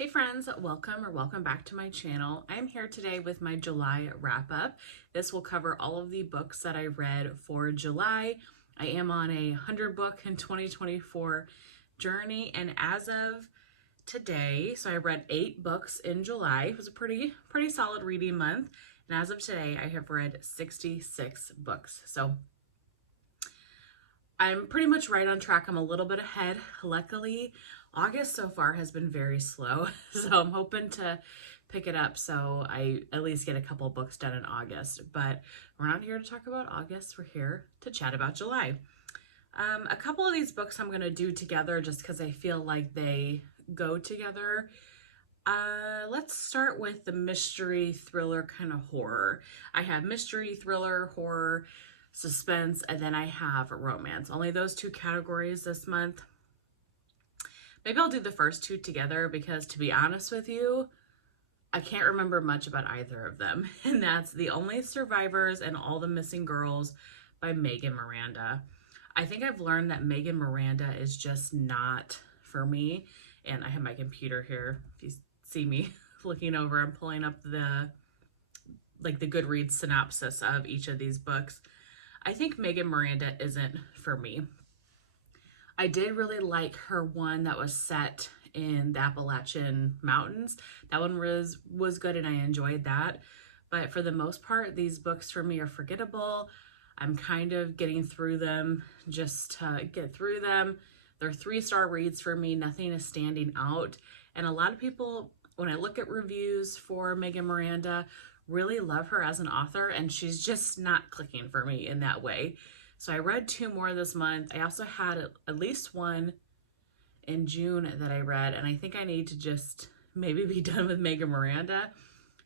Hey friends, welcome back to my channel. I'm here today with my July wrap up. This will cover all of the books that I read for July. I am on a 100 book in 2024 journey, and as of today, so I read 8 books in July. It was a pretty solid reading month, and as of today I have read 66 books. So I'm pretty much right on track. I'm a little bit ahead. Luckily, August so far has been very slow, so I'm hoping to pick it up so I at least get a couple books done in August. But we're not here to talk about August. We're here to chat about July. A couple of these books I'm going to do together just because I feel like they go together. Let's start with the mystery, thriller, kind of horror. I have mystery, thriller, horror, suspense, and then I have romance. Only those 2 categories this month. Maybe I'll do the first 2 together because, to be honest with you, I can't remember much about either of them. And that's The Only Survivors and All the Missing Girls by Megan Miranda. I think I've learned that Megan Miranda is just not for me. And I have my computer here. If you see me looking over, I'm pulling up the Goodreads synopsis of each of these books. I think Megan Miranda isn't for me. I did really like her one that was set in the Appalachian Mountains. That one was good and I enjoyed that. But for the most part, these books for me are forgettable. I'm kind of getting through them just to get through them. They're 3-star reads for me. Nothing is standing out. And a lot of people, when I look at reviews for Megan Miranda, really love her as an author, and she's just not clicking for me in that way. So I read 2 more this month. I also had at least one in June that I read, and I think I need to just maybe be done with Megan Miranda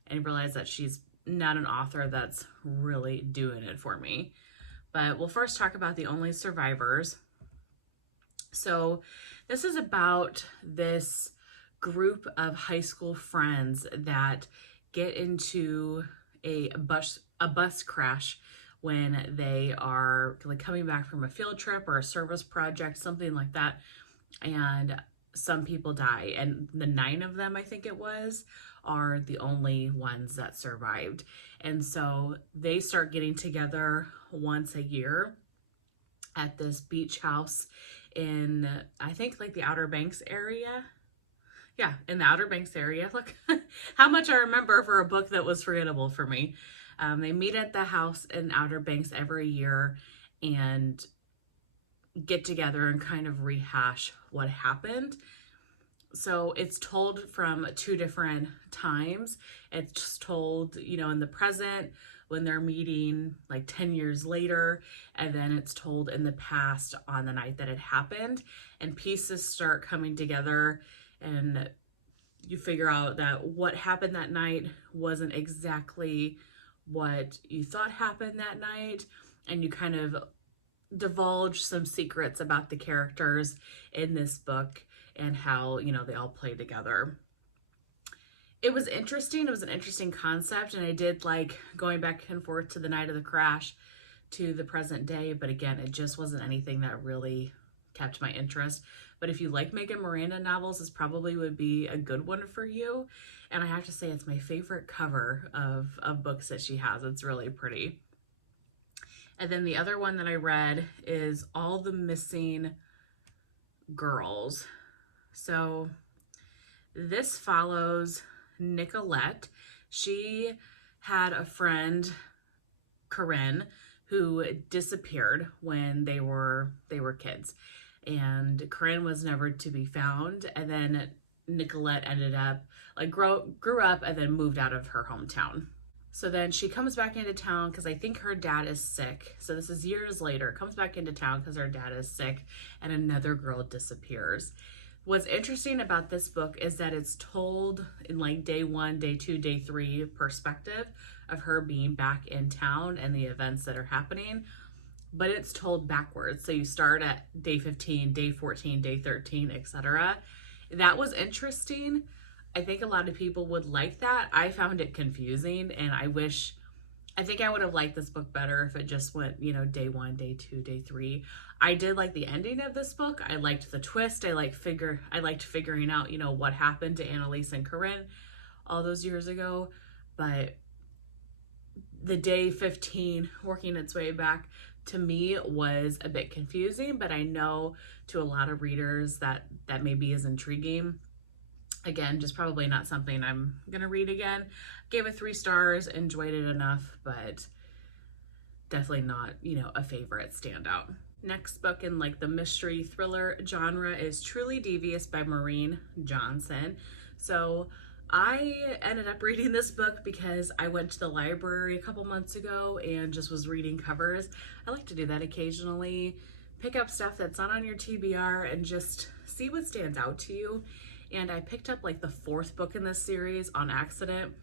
and realize that she's not an author that's really doing it for me. But we'll first talk about The Only Survivors. So this is about this group of high school friends that get into a bus crash when they are coming back from a field trip or a service project, something like that, and some people die, and the 9 of them, I think it was, are the only ones that survived. And so they start getting together once a year at this beach house in, I think, the Outer Banks area. Yeah, in the Outer Banks area. Look how much I remember for a book that was forgettable for me. They meet at the house in Outer Banks every year and get together and kind of rehash what happened. So it's told from 2 different times. It's told, in the present when they're meeting 10 years later, and then it's told in the past on the night that it happened, and pieces start coming together, and you figure out that what happened that night wasn't exactly what you thought happened that night, and you kind of divulge some secrets about the characters in this book and how, they all play together. It was interesting. It was an interesting concept, and I did like going back and forth to the night of the crash to the present day, but again, it just wasn't anything that really kept my interest. But if you like Megan Miranda novels, this probably would be a good one for you. And I have to say, it's my favorite cover of books that she has. It's really pretty. And then the other one that I read is All the Missing Girls. So this follows Nicolette. She had a friend, Corinne, who disappeared when they were kids. And Corinne was never to be found. And then Nicolette ended up, grew up and then moved out of her hometown. So then she comes back into town because I think her dad is sick. So this is years later, comes back into town because her dad is sick, and another girl disappears. What's interesting about this book is that it's told in day 1, day 2, day 3 perspective of her being back in town and the events that are happening, but it's told backwards. So you start at day 15, day 14, day 13, etc. That was interesting. I think a lot of people would like that. I found it confusing, and I think I would have liked this book better if it just went, day 1, day 2, day 3. I did like the ending of this book. I liked the twist. I liked figuring out, you know, what happened to Annalise and Corinne all those years ago. But the day 15 working its way back to me was a bit confusing, but I know to a lot of readers that maybe is intriguing. Again, just probably not something I'm gonna read again. Gave it 3 stars, enjoyed it enough, but definitely not, you know, a favorite standout. Next book in like the mystery thriller genre is Truly Devious by Maureen Johnson. So I ended up reading this book because I went to the library a couple months ago and just was reading covers. I like to do that occasionally. Pick up stuff that's not on your TBR and just see what stands out to you. And I picked up like the 4th book in this series on accident.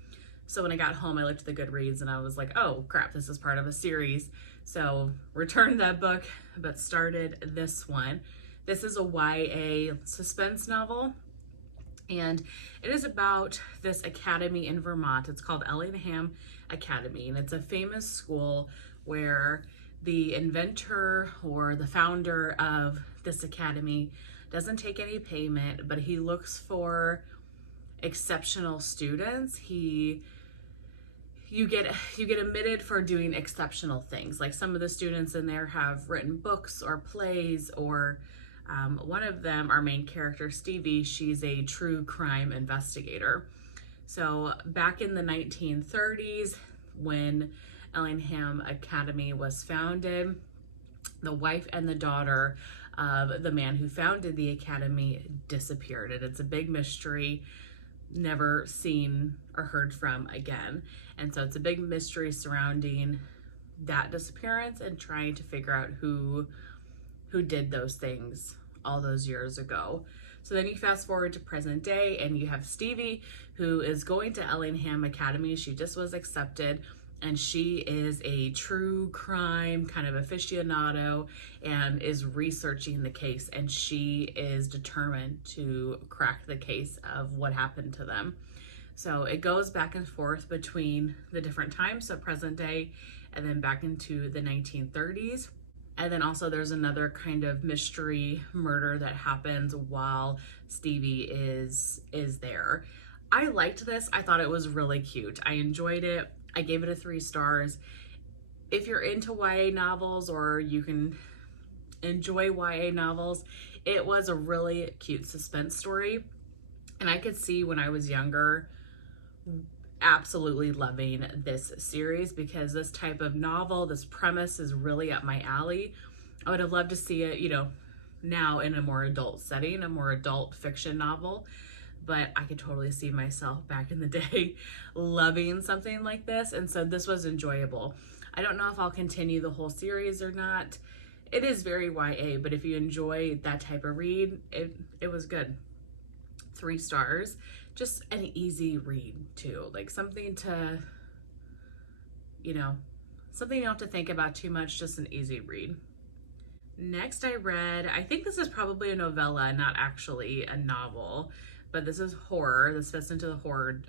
So when I got home, I looked at the Goodreads and I was like, oh crap, this is part of a series. So returned that book, but started this one. This is a YA suspense novel. And it is about this academy in Vermont. It's called Ellingham Academy. And it's a famous school where the inventor or the founder of this academy doesn't take any payment, but he looks for exceptional students. You get admitted for doing exceptional things. Like some of the students in there have written books or plays, or one of them, our main character, Stevie, she's a true crime investigator. So back in the 1930s, when Ellingham Academy was founded, the wife and the daughter of the man who founded the academy disappeared. And it's a big mystery, never seen or heard from again. And so it's a big mystery surrounding that disappearance and trying to figure out who did those things all those years ago. So then you fast forward to present day and you have Stevie, who is going to Ellingham Academy. She just was accepted, and she is a true crime kind of aficionado and is researching the case, and she is determined to crack the case of what happened to them. So it goes back and forth between the different times, so present day and then back into the 1930s. And then also there's another kind of mystery murder that happens while Stevie is there. I liked this. I thought it was really cute. I enjoyed it. I gave it a 3 stars. If you're into YA novels or you can enjoy YA novels, it was a really cute suspense story. And I could see when I was younger absolutely loving this series, because this type of novel, this premise is really up my alley. I would have loved to see it, you know, now in a more adult setting, a more adult fiction novel. But I could totally see myself back in the day loving something like this. And so this was enjoyable. I don't know if I'll continue the whole series or not. It is very YA, but if you enjoy that type of read, it was good. 3 stars. Just an easy read too. Like something to, you know, something you don't have to think about too much, just an easy read. Next I read, I think this is probably a novella, not actually a novel, but this is horror. This fits into the horror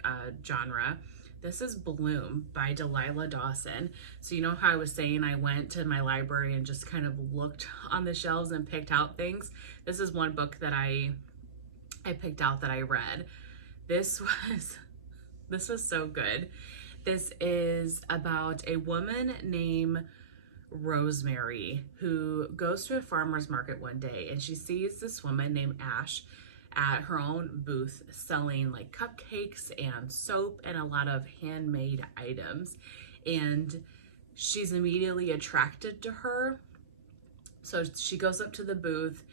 genre. This is Bloom by Delilah Dawson. So you know how I was saying I went to my library and just kind of looked on the shelves and picked out things? This is one book that I picked out that I read. This was so good. This is about a woman named Rosemary who goes to a farmer's market one day, and she sees this woman named Ash at her own booth selling like cupcakes and soap and a lot of handmade items, and she's immediately attracted to her. So she goes up to the booth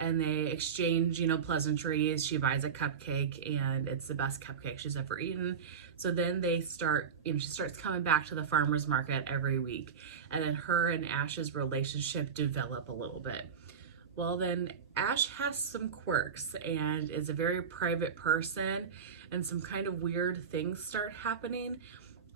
and they exchange, you know, pleasantries. She buys a cupcake and it's the best cupcake she's ever eaten. So then they start, you know, she starts coming back to the farmer's market every week, and then her and Ash's relationship develop a little bit. Well, then Ash has some quirks and is a very private person, and some kind of weird things start happening,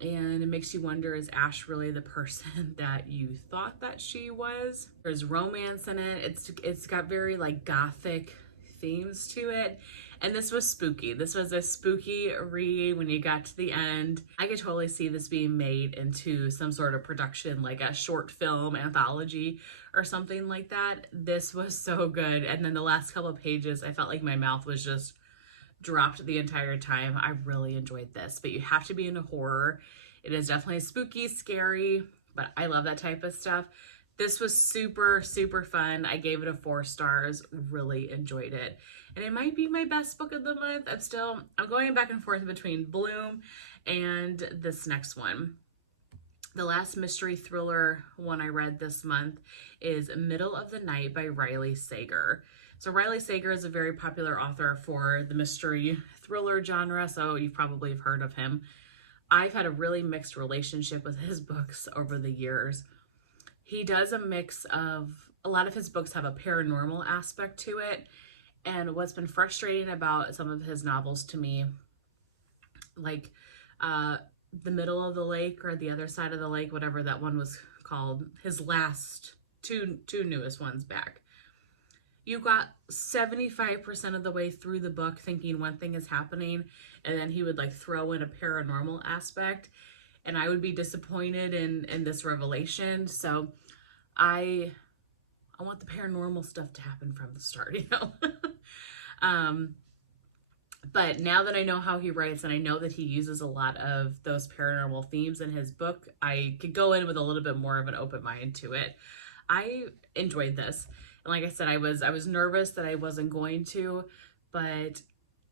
and it makes you wonder, is Ash really the person that you thought that she was? There's romance in it. It's got very like gothic themes to it, And this was spooky. This was a spooky read when you got to the end. I could totally see this being made into some sort of production, like a short film anthology or something like that. This was so good. And then the last couple of pages, I felt like my mouth was just dropped the entire time. I really enjoyed this, but you have to be into horror. It is definitely spooky, scary, but I love that type of stuff. This was super, super fun. I gave it a 4 stars, really enjoyed it. And it might be my best book of the month. I'm going back and forth between Bloom and this next one. The last mystery thriller one I read this month is Middle of the Night by Riley Sager. So Riley Sager is a very popular author for the mystery thriller genre, so you probably have heard of him. I've had a really mixed relationship with his books over the years. He does a mix of, a lot of his books have a paranormal aspect to it, and what's been frustrating about some of his novels to me, like The Middle of the Lake or The Other Side of the Lake, whatever that one was called, his last two newest ones back. You got 75% of the way through the book thinking one thing is happening, and then he would like throw in a paranormal aspect, and I would be disappointed in this revelation. So I want the paranormal stuff to happen from the start, you know. But now that I know how he writes and I know that he uses a lot of those paranormal themes in his book, I could go in with a little bit more of an open mind to it. I enjoyed this. And like I said, I was nervous that I wasn't going to, but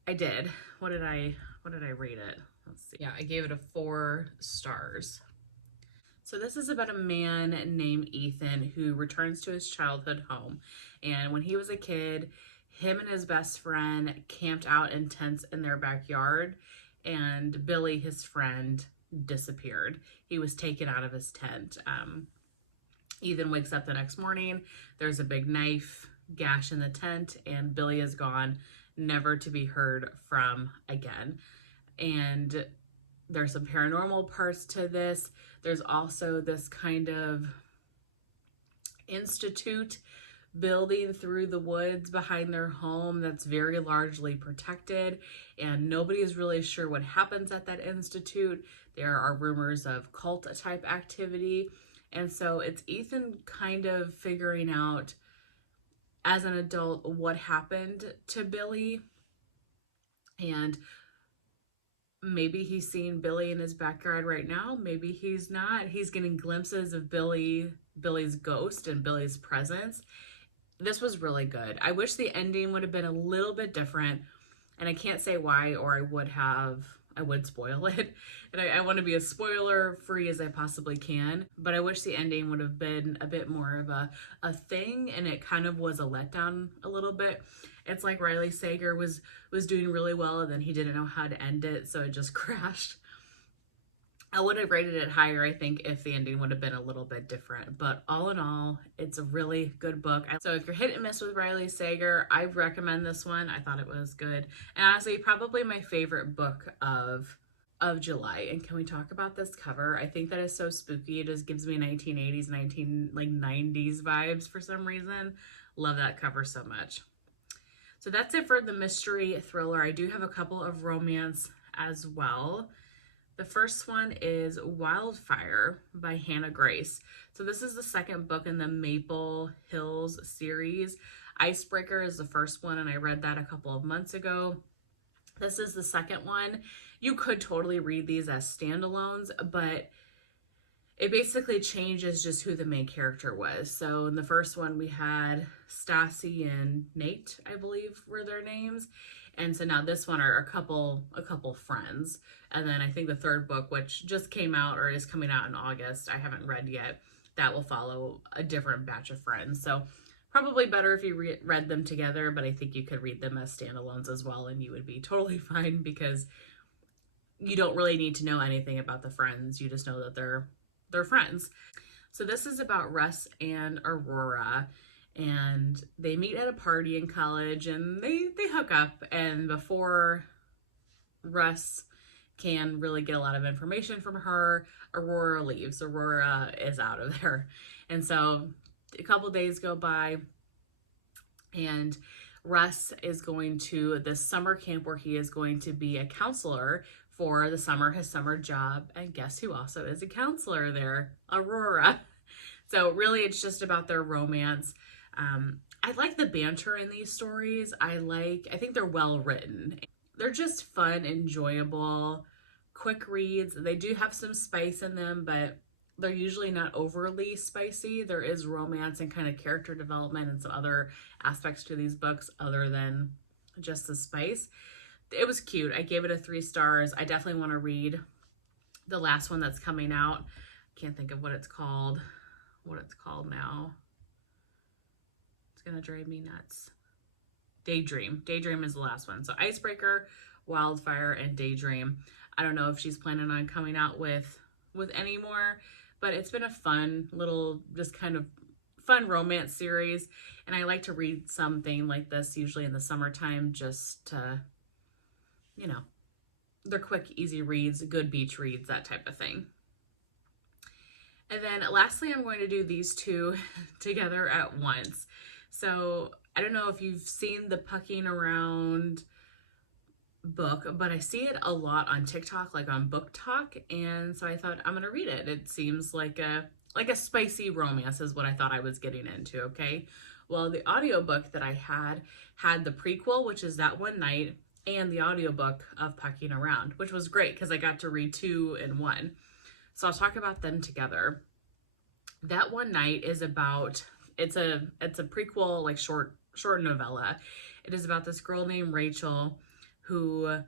I did. What did I rate it? Let's see. Yeah, I gave it a 4 stars. So this is about a man named Ethan who returns to his childhood home. And when he was a kid, him and his best friend camped out in tents in their backyard, and Billy, his friend, disappeared. He was taken out of his tent. Ethan wakes up the next morning. There's a big knife gash in the tent, and Billy is gone, never to be heard from again. And there's some paranormal parts to this. There's also this kind of institute building through the woods behind their home that's very largely protected, and nobody is really sure what happens at that institute. There are rumors of cult type activity, and so it's Ethan kind of figuring out as an adult what happened to Billy, and maybe he's seeing Billy in his backyard right now, maybe he's not. He's getting glimpses of Billy's ghost and Billy's presence. This was really good. I wish the ending would have been a little bit different, and I can't say why, or I would spoil it. And I want to be as spoiler free as I possibly can, but I wish the ending would have been a bit more of a thing, and it kind of was a letdown a little bit. It's like Riley Sager was doing really well, and then he didn't know how to end it, so it just crashed. I would have rated it higher, I think, if the ending would have been a little bit different. But all in all, it's a really good book. So if you're hit and miss with Riley Sager, I recommend this one. I thought it was good. And honestly, probably my favorite book of July. And can we talk about this cover? I think that is so spooky. It just gives me 1980s, 90s vibes for some reason. Love that cover so much. So that's it for the mystery thriller. I do have a couple of romance as well. The first one is Wildfire by Hannah Grace. So this is the second book in the Maple Hills series. Icebreaker is the first one, and I read that a couple of months ago. This is the second one. You could totally read these as standalones, but it basically changes just who the main character was. So in the first one, we had Stassi and Nate, I believe were their names. And so now this one are a couple friends. And then I think the third book, which just came out or is coming out in August, I haven't read yet, that will follow a different batch of friends. So probably better if you read them together, but I think you could read them as standalones as well, and you would be totally fine because you don't really need to know anything about the friends. You just know that they're friends. So this is about Russ and Aurora, and they meet at a party in college, and they hook up, and before Russ can really get a lot of information from her, Aurora leaves. Aurora is out of there. And so a couple days go by, and Russ is going to this summer camp where he is going to be a counselor for the summer, his summer job. And guess who also is a counselor there? Aurora. So really it's just about their romance. I like the banter in these stories. I think they're well written. They're just fun, enjoyable, quick reads. They do have some spice in them, but they're usually not overly spicy. There is romance and kind of character development and some other aspects to these books other than just the spice. It was cute. I gave it a 3 stars. I definitely want to read the last one that's coming out. Can't think of what it's called now. It's gonna drive me nuts. Daydream is the last one. So Icebreaker, Wildfire, and Daydream. I don't know if she's planning on coming out with any more, but it's been a fun little, just kind of fun romance series. And I like to read something like this usually in the summertime, just to, you know, they're quick, easy reads, good beach reads, that type of thing. And then lastly, I'm going to do these two together at once. So I don't know if you've seen the Pucking Around book, but I see it a lot on TikTok, like on Book Talk. And so I thought I'm going to read it. It seems like a spicy romance is what I thought I was getting into. Okay. Well, the audiobook that I had the prequel, which is That One Night, and the audiobook of Pucking Around, which was great because I got to read 2 in 1. So I'll talk about them together. That One Night is about, it's a prequel, like short novella. It is about this girl named Rachel who,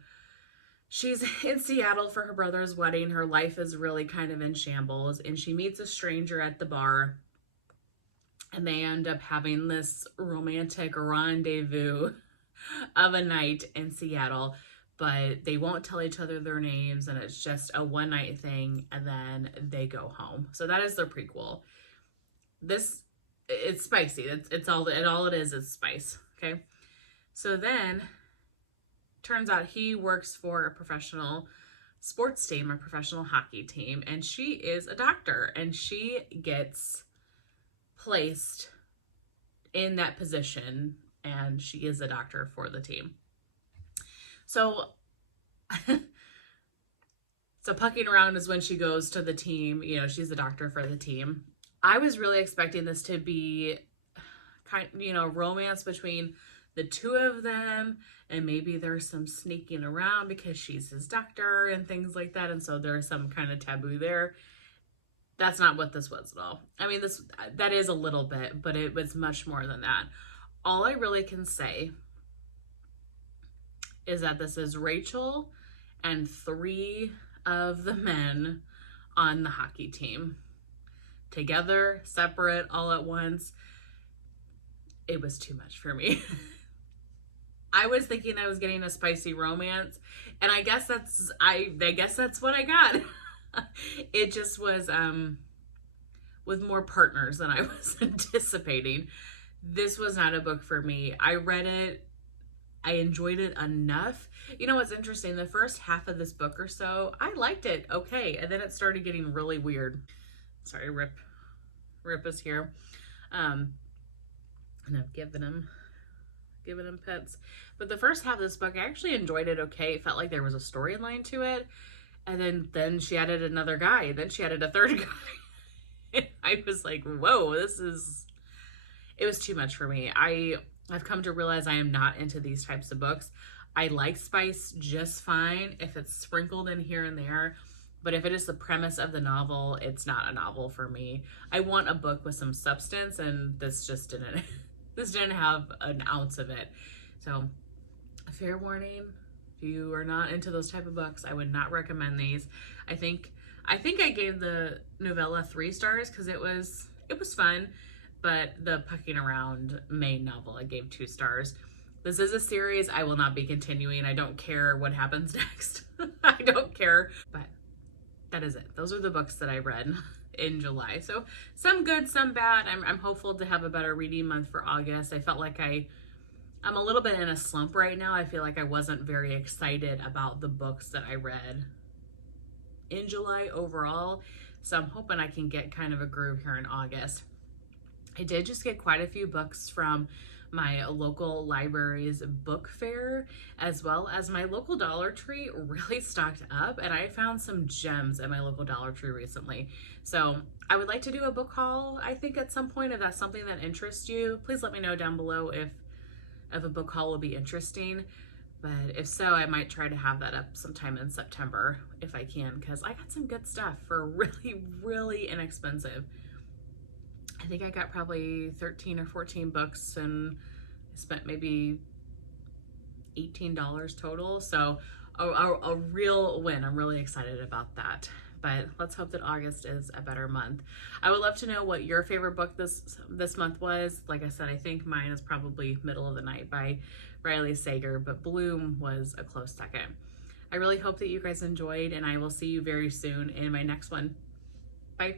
she's in Seattle for her brother's wedding. Her life is really kind of in shambles, and she meets a stranger at the bar, and they end up having this romantic rendezvous of a night in Seattle, but they won't tell each other their names, and it's just a one-night thing, and then they go home. So that is their prequel. It's spicy. It's all it is spice. Okay. So then turns out he works for a professional sports team, a professional hockey team, and she is a doctor, and she gets placed in that position, and she is a doctor for the team. So Pucking Around is when she goes to the team, you know, she's the doctor for the team. I was really expecting this to be romance between the two of them, and maybe there's some sneaking around because she's his doctor and things like that, and so there's some kind of taboo there. That's not what this was at all. I mean, that is a little bit, but it was much more than that. All I really can say is that this is Rachel and 3 of the men on the hockey team. Together, separate, all at once. It was too much for me. I was thinking I was getting a spicy romance, and I guess that's what I got. It just was with more partners than I was anticipating. This was not a book for me. I read it. I enjoyed it enough. You know what's interesting? The first half of this book or so, I liked it okay, and then it started getting really weird. Sorry, Rip is here. And I've given him pets. But the first half of this book, I actually enjoyed it okay. It felt like there was a storyline to it. And then she added another guy. Then she added a third guy. I was like, whoa, it was too much for me. I've come to realize I am not into these types of books. I like spice just fine if it's sprinkled in here and there. But if it is the premise of the novel, it's not a novel for me. I want a book with some substance, and this just didn't. This didn't have an ounce of it. So, a fair warning, if you are not into those type of books, I would not recommend these. I think I gave the novella 3 stars because it was fun, but the Pucking Around main novel I gave 2 stars. This is a series I will not be continuing. I don't care what happens next. I don't care, but that is it. Those are the books that I read in July. So some good, some bad. I'm hopeful to have a better reading month for August. I felt like I'm a little bit in a slump right now. I feel like I wasn't very excited about the books that I read in July overall. So I'm hoping I can get kind of a groove here in August. I did just get quite a few books from my local library's book fair, as well as my local Dollar Tree really stocked up, and I found some gems at my local Dollar Tree recently. So I would like to do a book haul, I think, at some point. If that's something that interests you, please let me know down below if a book haul would be interesting. But if so, I might try to have that up sometime in September if I can, because I got some good stuff for really, really inexpensive. I think I got probably 13 or 14 books and I spent maybe $18 total. So a real win. I'm really excited about that. But let's hope that August is a better month. I would love to know what your favorite book this month was. Like I said, I think mine is probably Middle of the Night by Riley Sager, but Bloom was a close second. I really hope that you guys enjoyed, and I will see you very soon in my next one. Bye.